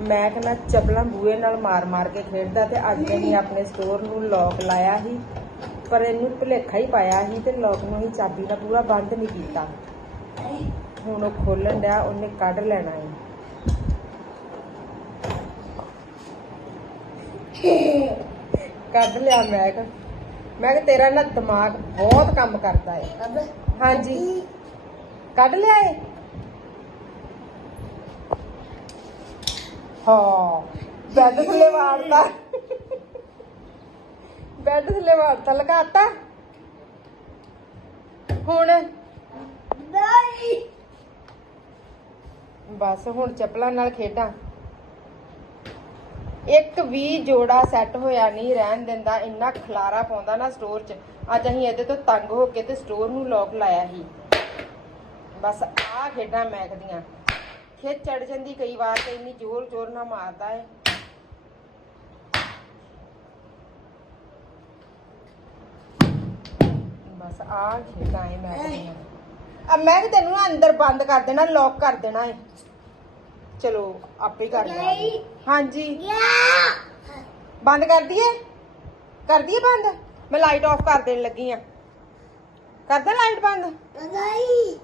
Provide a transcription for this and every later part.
ਮੈਂ ਕਹਿੰਦਾ ਚੱਪਲਾਂ ਬੂਏ ਨਾਲ ਮਾਰ-ਮਾਰ ਕੇ ਖੇਡਦਾ ਤੇ ਅੱਜ ਅਸੀਂ ਆਪਣੇ ਸਟੋਰ ਨੂੰ ਲੋਕ ਲਾਇਆ ਸੀ ਪਰ ਇਹਨੂੰ ਭੁਲੇਖਾ ਹੀ ਪਾਇਆ ਸੀ ਤੇ ਲੋਕ ਨੂੰ ਹੀ ਚਾਬੀ ਨਾਲ ਪੂਰਾ ਬੰਦ ਨਹੀਂ ਕੀਤਾ। ਹੁਣ ਉਹ ਖੋਲਣ ਡਿਆ ਉਹਨੇ ਕੱਢ ਲੈਣਾ ਹੈ ਕੱਢ ਲਿਆ ਮੈਂ ਕਿਹਾ ਮੈਂ ਕਿ ਤੇਰਾ ਨਾ ਦਿਮਾਗ ਬਹੁਤ ਕੰਮ ਕਰਦਾ ਹੈ ਹਾਂਜੀ। ਕੱਢ ਲਿਆ ਏ? ਹਾਂ। ਬੈੱਡ ਥੱਲੇ ਵਾੜਤਾ। ਬੈੱਡ ਥੱਲੇ ਵਾੜਤਾ ਲਗਾਤਾ। ਹੁਣ? ਬਸ ਹੁਣ ਚੱਪਲਾਂ ਨਾਲ ਖੇਡਾਂ। ਇੱਕ ਵੀ ਜੋੜਾ ਸੈੱਟ ਹੋਇਆ ਨਹੀਂ ਰਹਿਣ ਦਿੰਦਾ ਇੰਨਾ ਖਲਾਰਾ ਪਾਉਂਦਾ ਨਾ ਸਟੋਰ 'ਚ। ਅੱਜ ਅਸੀਂ ਇਹਦੇ ਤੋਂ ਤੰਗ ਹੋ ਕੇ ਤੇ ਸਟੋਰ ਨੂੰ ਲੋਕ ਲਾਇਆ ਸੀ। ਬਸ ਆਹ ਖੇਡਾਂ ਮੈਕਦੀਆਂ ਖਿੱਚ ਚੜ ਜਾਂਦੀ ਕਈ ਵਾਰ ਤੇ ਇੰਨੀ ਜ਼ੋਰ ਜ਼ੋਰ ਨਾਲ ਮਾਰਦਾ ਏ। ਬਸ ਆਹ ਖੇਡਾਂ ਏ ਮੈਕਦੀਆਂ ਆ ਮੈਂ ਵੀ ਤੈਨੂੰ ਨਾ ਅੰਦਰ ਬੰਦ ਕਰ ਦੇਣਾ ਲੌਕ ਕਰ ਦੇਣਾ ਏ। ਚਲੋ ਆਪੇ ਹੀ ਕਰ ਲਿਆ ਹਾਂਜੀ। ਬੰਦ ਕਰ ਦਈਏ ਕਰ ਦਈਏ ਬੰਦ? ਮੈਂ ਲਾਈਟ ਆਫ ਕਰ ਦੇਣ ਲੱਗੀ ਆ। ਕਰਦਾ ਲਾਈਟ ਬੰਦ?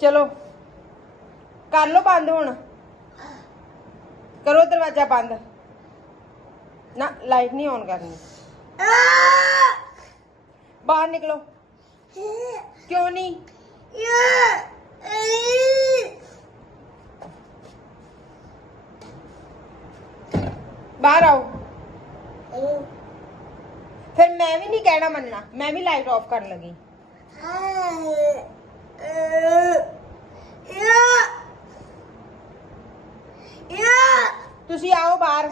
ਚਲੋ। ਕਰ ਲੋ ਬੰਦ ਹੁਣ। ਕਰੋ ਦਰਵਾਜ਼ਾ ਬੰਦ ਨਾ ਲਾਈਟ ਨਹੀਂ ਆਨ ਕਰਨੀ ਬਾਹਰ ਨਿਕਲੋ ਕਿਉਂ ਨਹੀਂ ਬਾਹਰ ਆਓ ਫਿਰ ਮੈਂ ਵੀ ਨਹੀਂ ਕਹਿਣਾ ਮੰਨਣਾ ਮੈਂ ਵੀ ਲਾਈਟ ਆਫ ਕਰਨ ਲੱਗੀ ਤੁਸੀਂ ਆਓ ਬਾਹਰ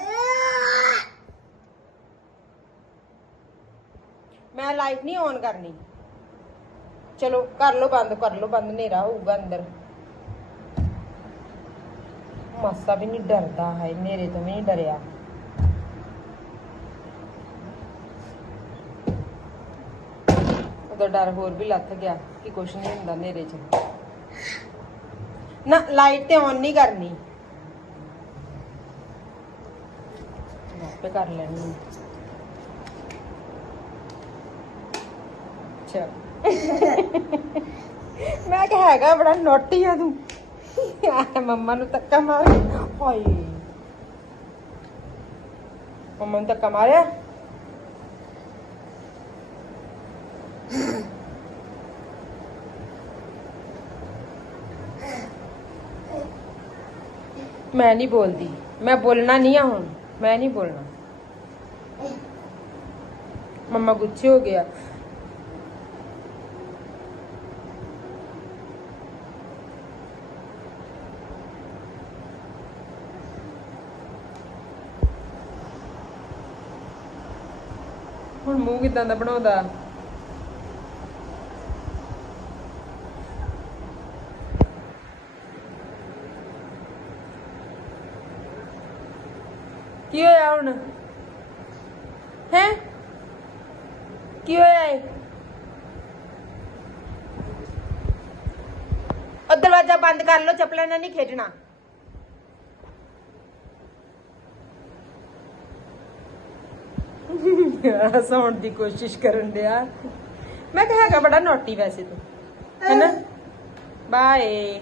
ਮੈਂ ਲਾਈਟ ਨਹੀਂ ਆਨ ਕਰਨੀ ਚਲੋ ਕਰ ਲਓ ਬੰਦ ਕਰ ਲਓ ਬੰਦ ਹਨੇਰਾ ਹੋਊਗਾ ਅੰਦਰ। ਮਾਸਾ ਵੀ ਨਹੀਂ ਡਰਦਾ ਹੈ ਮੇਰੇ ਤੋਂ ਵੀ ਨਹੀਂ ਡਰਿਆ। ਉਹਦਾ ਡਰ ਹੋਰ ਵੀ ਲੱਥ ਗਿਆ ਕਿ ਕੁਛ ਨਹੀਂ ਹੁੰਦਾ ਹਨੇਰੇ 'ਚ। ਨਾ ਲਾਈਟ ਤੇ ਆਨ ਨਹੀਂ ਕਰਨੀ। ਆਪੇ ਕਰ ਲੈਣੀ ਚਲ। ਮੈਂ ਕਿਹਾ ਹੈਗਾ ਬੜਾ ਨੋਟੀ ਆ ਤੂੰ। ਆ ਮੰਮਾ ਨੂੰ ਧੱਕਾ ਮਾਰ ਹਾਏ। ਮੰਮਾ ਨੂੰ ਧੱਕਾ ਮਾਰਿਆ। ਮੈਂ ਨਹੀਂ ਬੋਲਦੀ। ਮੈਂ ਬੋਲਣਾ ਨਹੀਂ ਆ ਹੁਣ। ਮੈਂ ਨਹੀਂ ਬੋਲਣਾ। ਮੰਮਾ ਗੁੱਸੇ ਹੋ ਗਿਆ। ਹੁਣ ਮੂੰਹ ਕਿਦਾਂ ਦਾ ਬਣਾਉਂਦਾ? ਕੀ ਹੋਇਆ ਹੁਣ? ਹੈ? ਕੀ ਹੋਇਆ ਏ ਉਹ ਦਰਵਾਜ਼ਾ ਬੰਦ ਕਰ ਲਓ ਚੱਪਲਾਂ ਨਾਲ ਨਹੀਂ ਖੇਡਣਾ। ਹਸਾਉਣ ਦੀ ਕੋਸ਼ਿਸ਼ ਕਰਨ ਡਿਆ। ਮੈਂ ਕਿਹਾ ਹੈਗਾ ਬੜਾ ਨੋਟੀ ਵੈਸੇ ਤੂੰ। ਹੈਨਾ? ਬਾਏ।